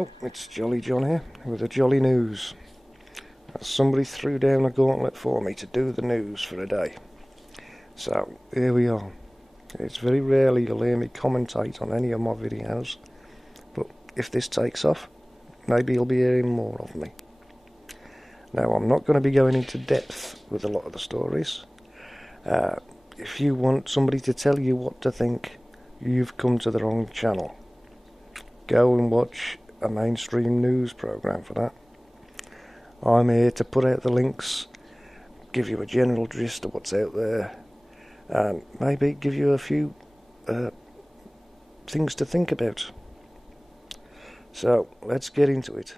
Hello, it's Jolly John here with the jolly news. Somebody threw down a gauntlet for me to do the news for a day. So, here we are. It's very rarely you'll hear me commentate on any of my videos, but if this takes off, maybe you'll be hearing more of me. Now, I'm not going to be going into depth with a lot of the stories. If you want somebody to tell you what to think, you've come to the wrong channel. Go and watch a mainstream news programme for that. I'm here to put out the links, give you a general gist of what's out there, and maybe give you a few things to think about. So, let's get into it.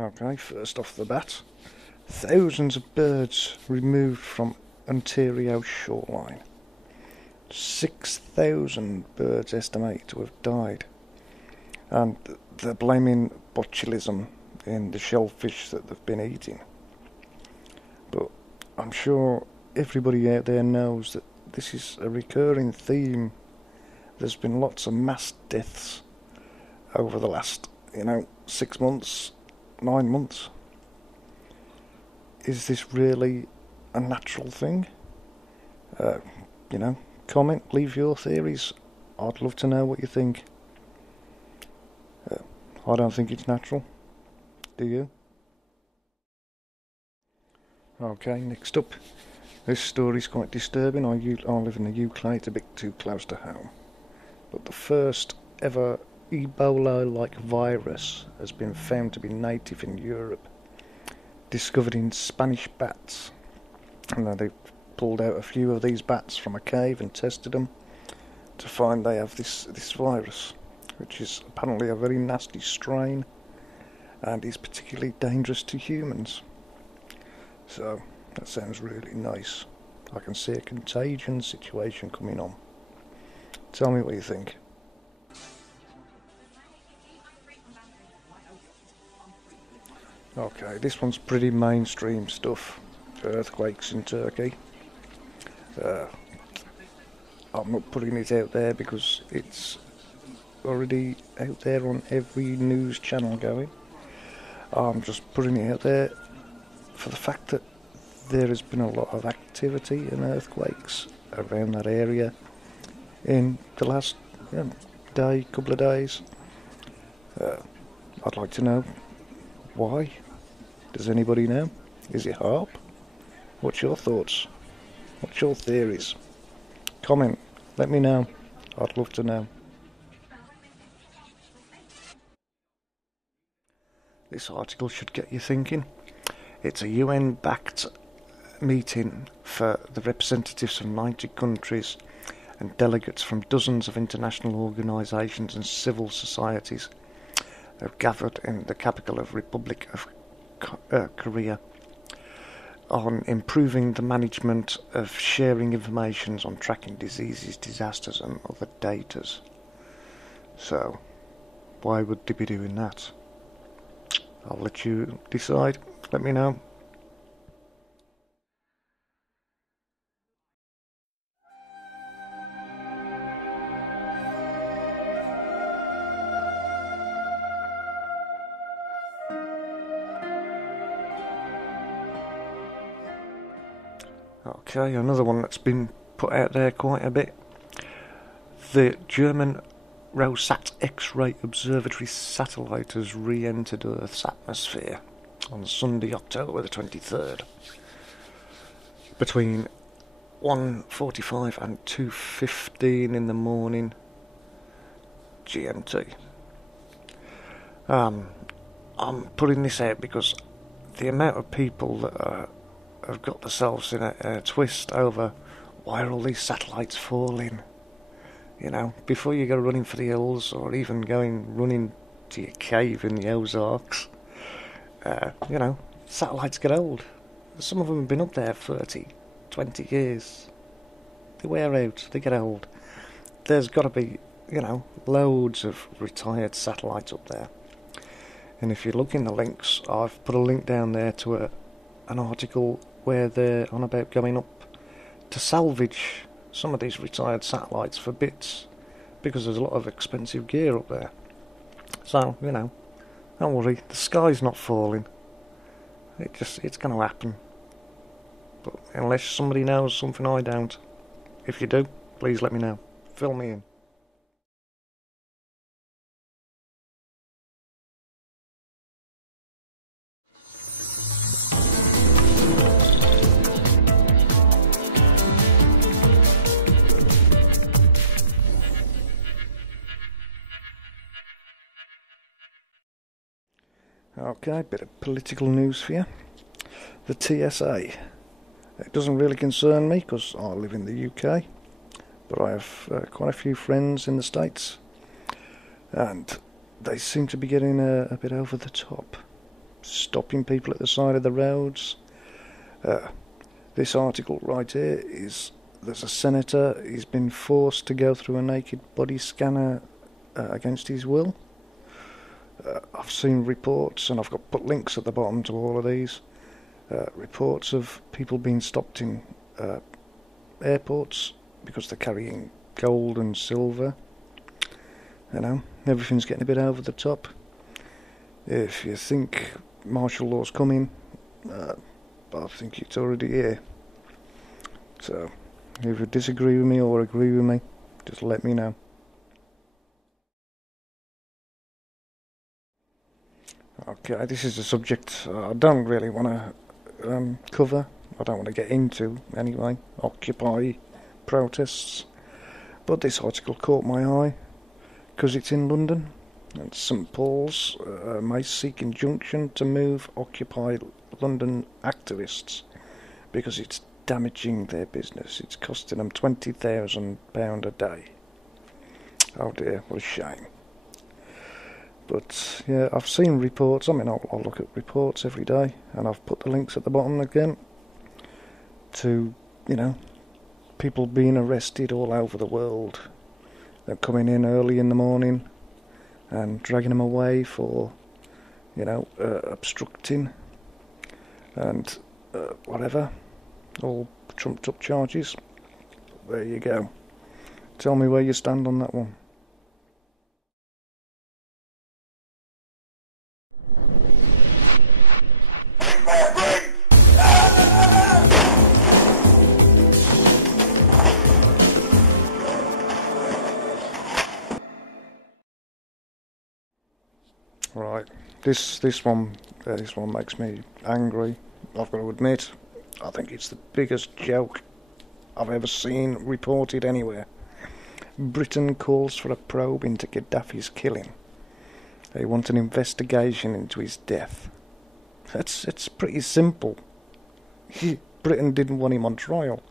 Okay, first off the bat, thousands of birds removed from Ontario shoreline. 6,000 birds estimated to have died, and they're blaming botulism in the shellfish that they've been eating. But I'm sure everybody out there knows that this is a recurring theme. There's been lots of mass deaths over the last, 6 months, 9 months. Is this really a natural thing? Comment, leave your theories. I'd love to know what you think. I don't think it's natural. Do you? Okay, next up. This story's quite disturbing. I live in the UK, it's a bit too close to home. But the first ever Ebola-like virus has been found to be native in Europe, discovered in Spanish bats. And they've pulled out a few of these bats from a cave and tested them to find they have this virus, which is apparently a very nasty strain and is particularly dangerous to humans. So that sounds really nice. I can see a contagion situation coming on. Tell me what you think. Okay, this one's pretty mainstream stuff. Earthquakes in Turkey. I'm not putting it out there because it's already out there on every news channel going. I'm just putting it out there for the fact that there has been a lot of activity and earthquakes around that area in the last couple of days. I'd like to know why. Does anybody know? Is it HAARP? What's your thoughts? What's your theories? Comment. Let me know. I'd love to know. This article should get you thinking. It's a UN-backed meeting for the representatives from 90 countries and delegates from dozens of international organisations and civil societies have gathered in the capital of Republic of Korea on improving the management of sharing information on tracking diseases, disasters and other datas. So, why would they be doing that? I'll let you decide. Let me know. Okay, another one that's been put out there quite a bit. The German Rosat X-ray Observatory satellite has re-entered Earth's atmosphere on Sunday, October the 23rd, between 1:45 and 2:15 in the morning GMT. I'm putting this out because the amount of people that have got themselves in a twist over why are all these satellites falling. Before you go running for the hills or even running to your cave in the Ozarks, satellites get old. Some of them have been up there 30, 20 years. They wear out, they get old. There's got to be, loads of retired satellites up there. And if you look in the links, I've put a link down there to an article where they're on about going up to salvage some of these retired satellites for bits, because there's a lot of expensive gear up there. So, don't worry, the sky's not falling. It's going to happen. But unless somebody knows something I don't, if you do, please let me know. Fill me in. Okay, bit of political news for you. The TSA. It doesn't really concern me because I live in the UK, but I have quite a few friends in the States, and they seem to be getting a bit over the top, stopping people at the side of the roads. This article right here is, there's a senator, he's been forced to go through a naked body scanner against his will. I've seen reports, and I've put links at the bottom to all of these, reports of people being stopped in airports because they're carrying gold and silver. Everything's getting a bit over the top. If you think martial law's coming, I think it's already here. So, if you disagree with me or agree with me, just let me know. Okay, this is a subject I don't really want to cover. I don't want to get into, anyway. Occupy protests. But this article caught my eye because it's in London, and St Paul's may seek injunction to move Occupy London activists because it's damaging their business. It's costing them £20,000 a day. Oh dear, what a shame. But yeah, I've seen reports. I'll look at reports every day, and I've put the links at the bottom again to, people being arrested all over the world. They're coming in early in the morning and dragging them away for, obstructing and whatever, all trumped up charges. There you go. Tell me where you stand on that one. Right, this one makes me angry. I've got to admit, I think it's the biggest joke I've ever seen reported anywhere. Britain calls for a probe into Gaddafi's killing. They want an investigation into his death. It's pretty simple. Britain didn't want him on trial.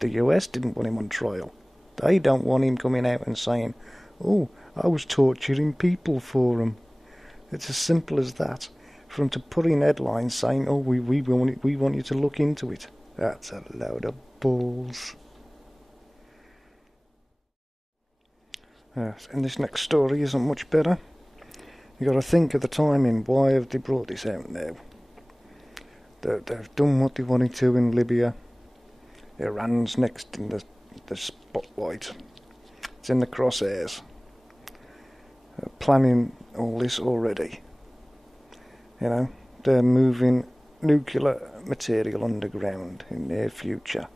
The US didn't want him on trial. They don't want him coming out and saying, "Oh, I was torturing people for him." It's as simple as that. For them to put in headlines saying, "Oh, we want you to look into it." That's a load of balls. And this next story isn't much better. You got to think of the timing. Why have they brought this out now? They've done what they wanted to in Libya. Iran's next in the spotlight. It's in the crosshairs. Planning all this already. They're moving nuclear material underground in the near future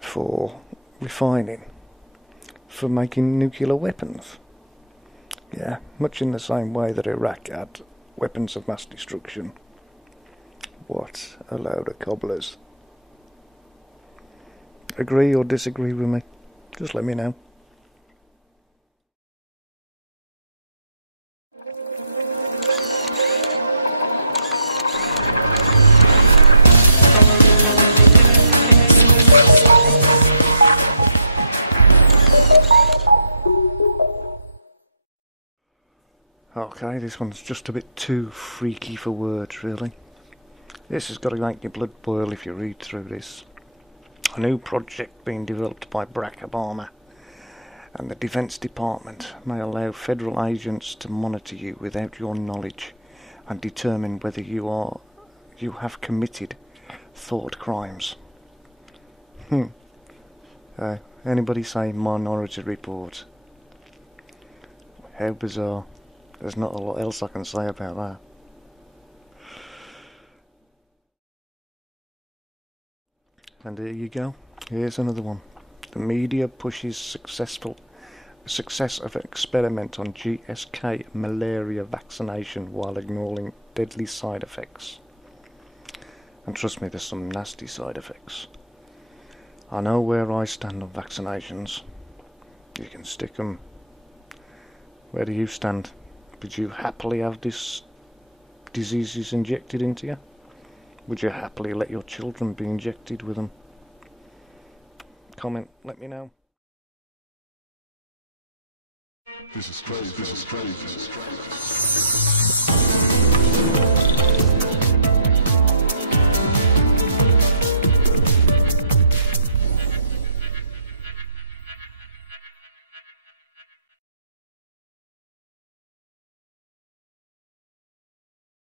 for refining, for making nuclear weapons. Yeah, much in the same way that Iraq had weapons of mass destruction. What a load of cobblers. Agree or disagree with me? Just let me know. Okay, this one's just a bit too freaky for words, really. This has got to make your blood boil if you read through this. A new project being developed by Barack Obama and the Defense Department may allow federal agents to monitor you without your knowledge and determine whether you have committed thought crimes. Anybody say Minority Report? How bizarre. There's not a lot else I can say about that. And there you go. Here's another one. The media pushes success of an experiment on GSK malaria vaccination while ignoring deadly side effects. And trust me, there's some nasty side effects. I know where I stand on vaccinations. You can stick them. Where do you stand? Would you happily have this diseases injected into you? Would you happily let your children be injected with them? Comment, let me know. This is crazy.